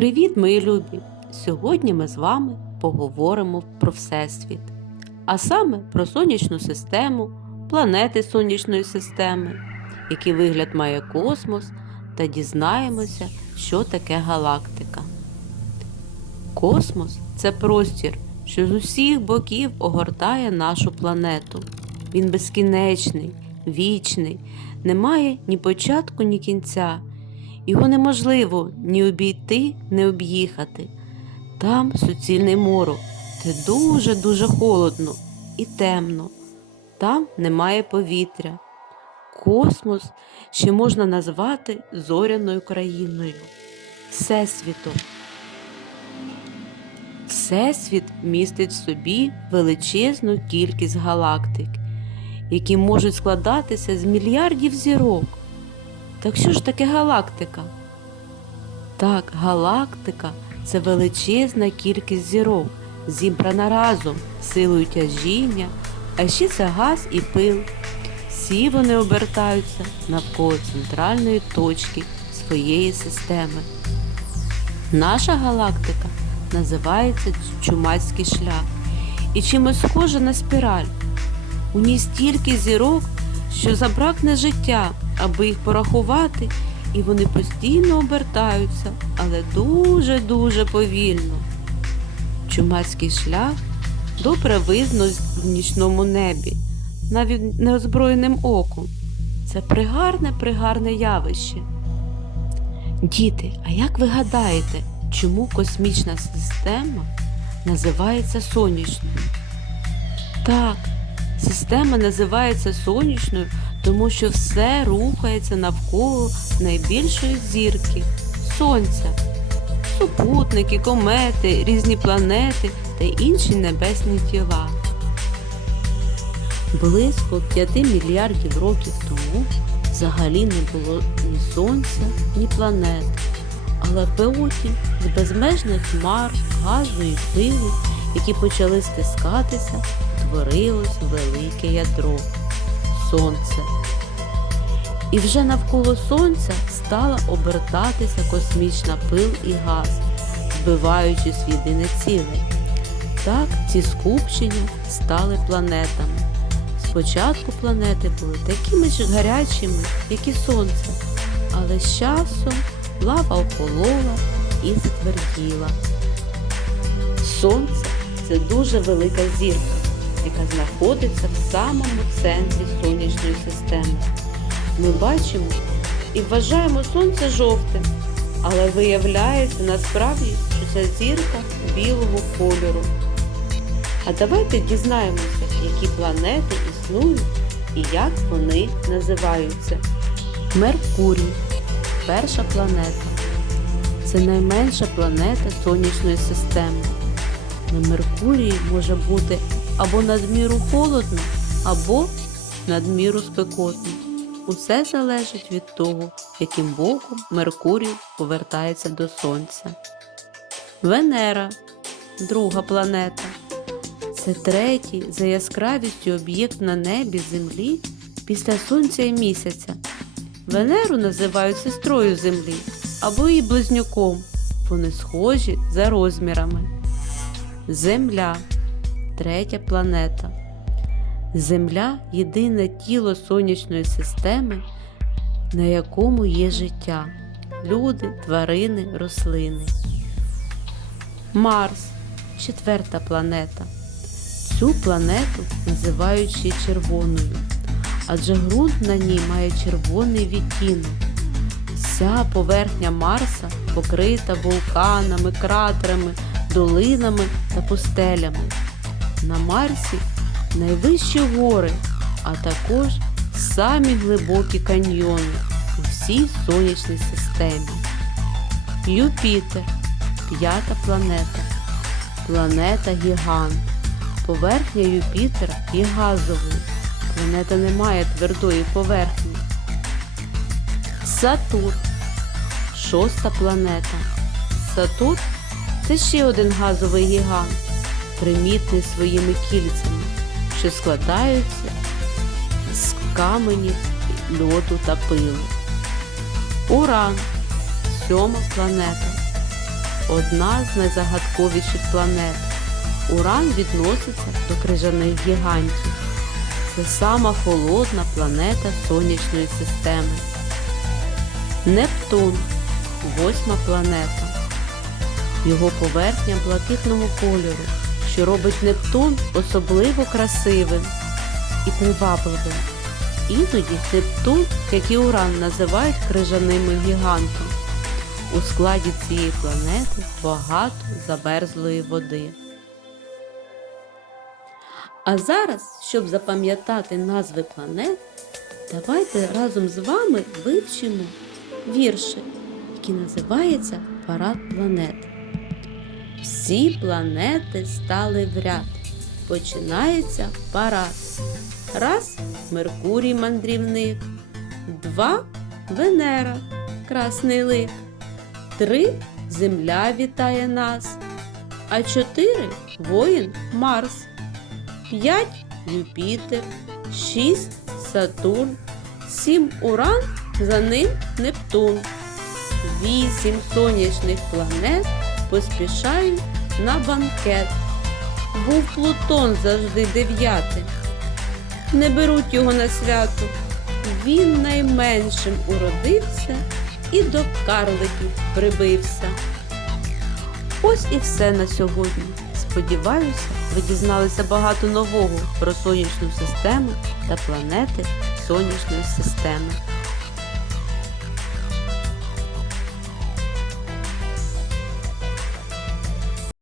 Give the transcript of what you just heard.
Привіт, мої любі! Сьогодні ми з вами поговоримо про Всесвіт, а саме про сонячну систему, планети сонячної системи, який вигляд має космос, та дізнаємося, що таке галактика. Космос це простір, що з усіх боків огортає нашу планету. Він безкінечний, вічний, не має ні початку, ні кінця. Його неможливо ні обійти, ні об'їхати. Там суцільний морок, де дуже-дуже холодно і темно, там немає повітря. Космос ще можна назвати зоряною країною, Всесвітом. Всесвіт містить в собі величезну кількість галактик, які можуть складатися з мільярдів зірок. Так що ж таке галактика? Так, галактика це величезна кількість зірок, зібрана разом силою тяжіння, а ще це газ і пил. Всі вони обертаються навколо центральної точки своєї системи. Наша галактика називається Чумацький шлях і чимось схожа на спіраль. У ній стільки зірок, що забракне життя, аби їх порахувати, і вони постійно обертаються, але дуже-дуже повільно. Чумацький шлях добре видно в нічному небі, навіть неозброєним оком. Це пригарне, пригарне явище. Діти, а як ви гадаєте, чому космічна система називається сонячною? Так. Система називається сонячною, тому що все рухається навколо найбільшої зірки Сонця. Супутники, комети, різні планети та інші небесні тіла. Близько 5 мільярдів років тому взагалі не було ні сонця, ні планет. Але потім з безмежних хмар, газу і пилу, які почали стискатися утворилось велике ядро сонце. І вже навколо сонця стала обертатися космічна пил і газ, збиваючись в єдине ціле. Так ці скупчення стали планетами. Спочатку планети були такими ж гарячими, як і сонце, але з часом лава охолола і затверділа. Сонце це дуже велика зірка яка знаходиться в самому центрі сонячної системи. Ми бачимо і вважаємо сонце жовтим, але виявляється насправді, що це зірка білого кольору. А давайте дізнаємося, які планети існують і як вони називаються. Меркурій перша планета. Це найменша планета сонячної системи. На Меркурії може бути або надміру холодно, або надміру спекотно. Усе залежить від того, яким боком Меркурій повертається до Сонця. Венера друга планета. Це третій за яскравістю об'єкт на небі Землі після Сонця і місяця. Венеру називають сестрою Землі або її близнюком. Вони схожі за розмірами. Земля третя планета. Земля єдине тіло сонячної системи, на якому є життя люди, тварини, рослини. Марс четверта планета. Цю планету називають ще червоною, адже ґрунт на ній має червоний відтінок. Вся поверхня Марса покрита вулканами, кратерами, долинами та пустелями на Марсі найвищі гори, а також самі глибокі каньйони у всій сонячній системі. Юпітер п'ята планета. Планета Гігант. Поверхня Юпітера є газовою. Планета не має твердої поверхні. Сатурн. Шоста планета. Сатурн це ще один газовий гігант примітний своїми кільцями, що складаються з каменів, льоду та пилу. Уран сьома планета. Одна з найзагадковіших планет. Уран відноситься до крижаних гігантів. Це сама холодна планета сонячної системи. Нептун восьма планета. Його поверхня блакитному кольору що робить Нептун особливо красивим і привабливим. Іноді Нептун, як і Уран називають крижаними гігантом. У складі цієї планети багато замерзлої води. А зараз, щоб запам'ятати назви планет, давайте разом з вами вивчимо вірші, які називаються Парад планет. Всі планети стали в ряд. Починається парад. Раз Меркурій мандрівник. Два Венера. Красний лик. Три Земля вітає нас. А чотири воїн Марс. П'ять Юпітер. Шість Сатурн. Сім Уран. За ним Нептун. Вісім сонячних планет поспішаю на банкет. Був Плутон завжди дев'ятим. Не беруть його на свято. Він найменшим уродився і до карликів прибився. Ось і все на сьогодні. Сподіваюся, ви дізналися багато нового про сонячну систему та планети сонячної системи.